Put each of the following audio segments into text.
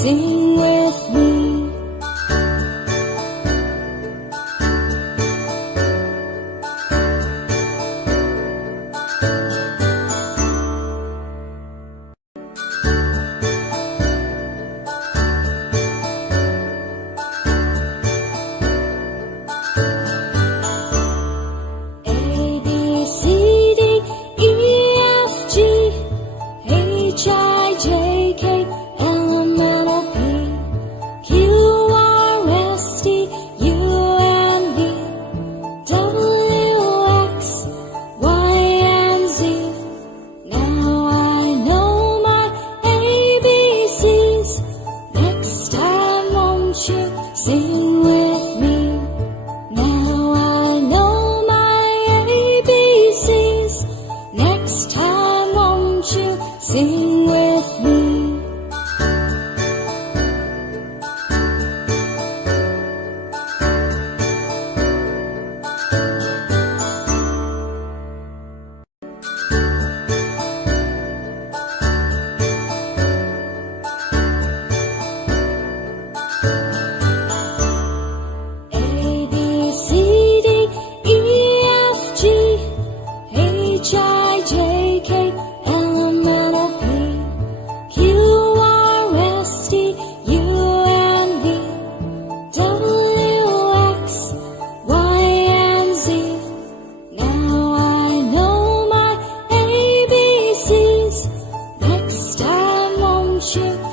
sing with me. Sing with me. Now I know my ABCs. Next time won't you sing with me?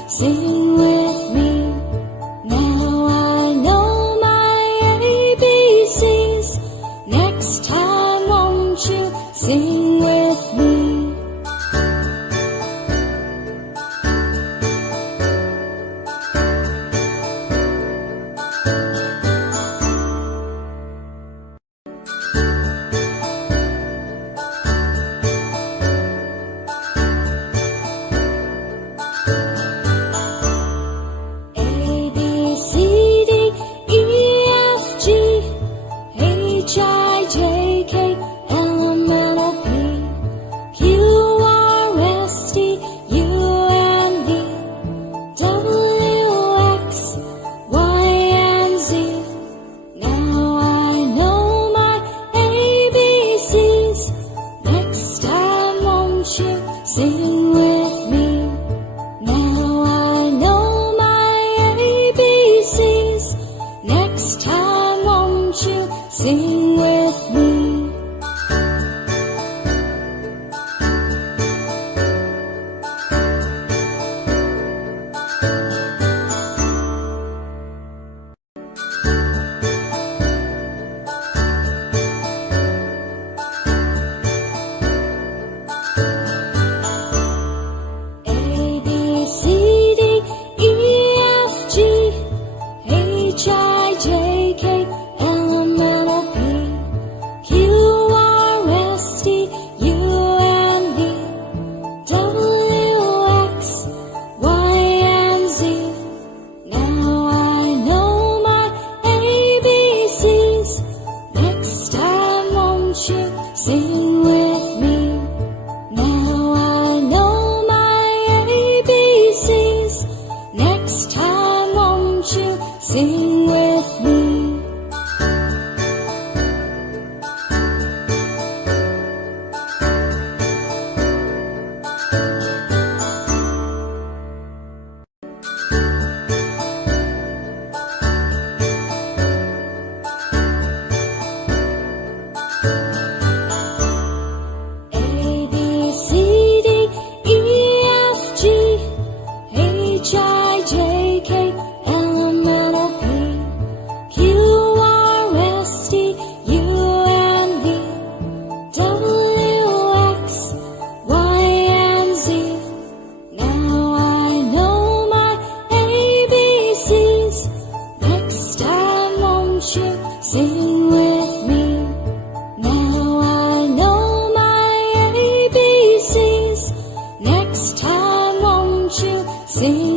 Sing with me. Now I know my ABCs. Next time won't you sing with me? Sing with me. Now I know my ABCs. Next time won't you sing with me? Sing with me. Now I know my ABCs. Next time won't you sing with me? Sing with me. Now I know my ABCs. Next time won't you sing